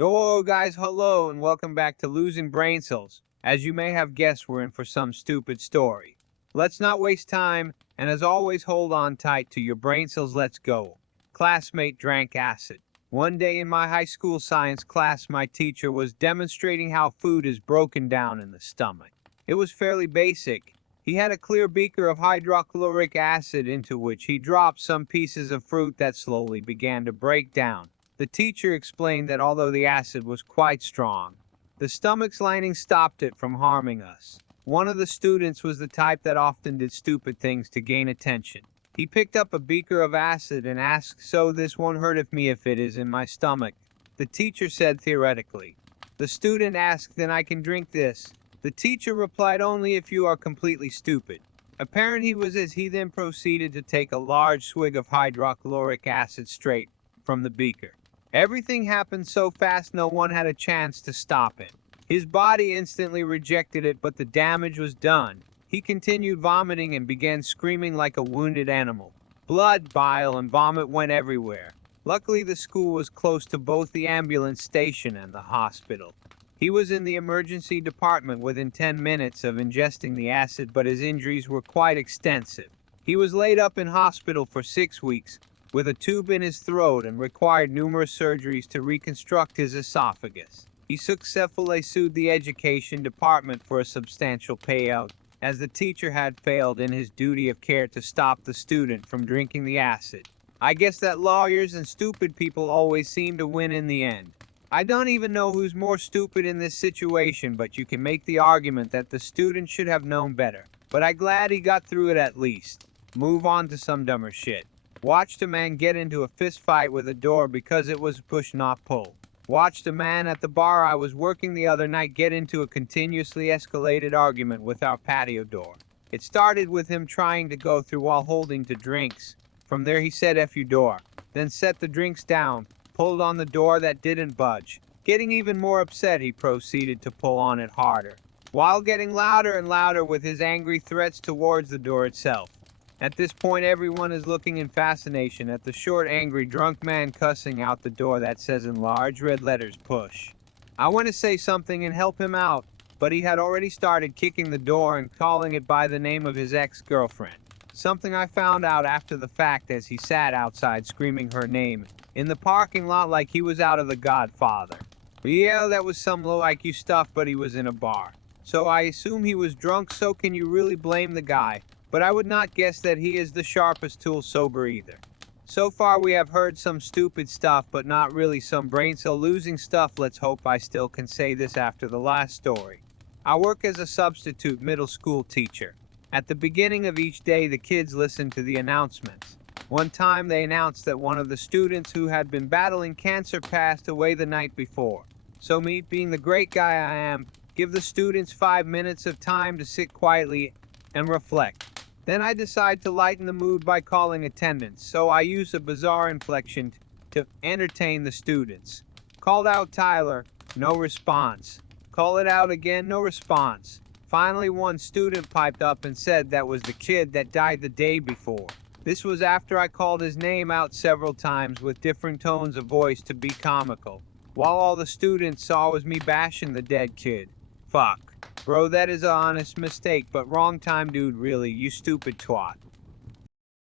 Yo, guys, hello, and welcome back to Losing Brain Cells. As you may have guessed, we're in for some stupid story. Let's not waste time, and as always, hold on tight to your brain cells. Let's go. Classmate drank acid. One day in my high school science class, my teacher was demonstrating how food is broken down in the stomach. It was fairly basic. He had a clear beaker of hydrochloric acid into which he dropped some pieces of fruit that slowly began to break down. The teacher explained that although the acid was quite strong, the stomach's lining stopped it from harming us. One of the students was the type that often did stupid things to gain attention. He picked up a beaker of acid and asked, "So this won't hurt me if it is in my stomach?" The teacher said theoretically. The student asked, "Then I can drink this?" The teacher replied, "Only if you are completely stupid." Apparent he was, as he then proceeded to take a large swig of hydrochloric acid straight from the beaker. Everything happened so fast no one had a chance to stop it. His body instantly rejected it, but the damage was done. He continued vomiting and began screaming like a wounded animal. Blood, bile, and vomit went everywhere. Luckily, the school was close to both the ambulance station and the hospital. He was in the emergency department within 10 minutes of ingesting the acid, but his injuries were quite extensive. He was laid up in hospital for 6 weeks, with a tube in his throat, and required numerous surgeries to reconstruct his esophagus. He successfully sued the education department for a substantial payout, as the teacher had failed in his duty of care to stop the student from drinking the acid. I guess that lawyers and stupid people always seem to win in the end. I don't even know who's more stupid in this situation, but you can make the argument that the student should have known better. But I'm glad he got through it at least. Move on to some dumber shit. Watched a man get into a fist fight with a door because it was push not pull. Watched a man at the bar I was working the other night get into a continuously escalated argument with our patio door. It started with him trying to go through while holding to drinks. From there he said "F you door," then set the drinks down, pulled on the door that didn't budge. Getting even more upset, he proceeded to pull on it harder, while getting louder and louder with his angry threats towards the door itself. At this point, everyone is looking in fascination at the short, angry, drunk man cussing out the door that says in large red letters, "Push." I want to say something and help him out, but he had already started kicking the door and calling it by the name of his ex-girlfriend. Something I found out after the fact as he sat outside screaming her name in the parking lot like he was out of The Godfather. Yeah, that was some low IQ stuff, but he was in a bar. So I assume he was drunk, so can you really blame the guy? But I would not guess that he is the sharpest tool sober either. So far we have heard some stupid stuff, but not really some brain cell losing stuff. Let's hope I still can say this after the last story. I work as a substitute middle school teacher. At the beginning of each day, the kids listen to the announcements. One time they announced that one of the students who had been battling cancer passed away the night before. So me, being the great guy I am, give the students 5 minutes of time to sit quietly and reflect. Then I decide to lighten the mood by calling attendance, so I use a bizarre inflection to entertain the students. Called out Tyler, no response. Call it out again, no response. Finally, one student piped up and said that was the kid that died the day before. This was after I called his name out several times with different tones of voice to be comical, while all the students saw was me bashing the dead kid. Fuck. Bro, that is an honest mistake, but wrong time, dude, really, you stupid twat.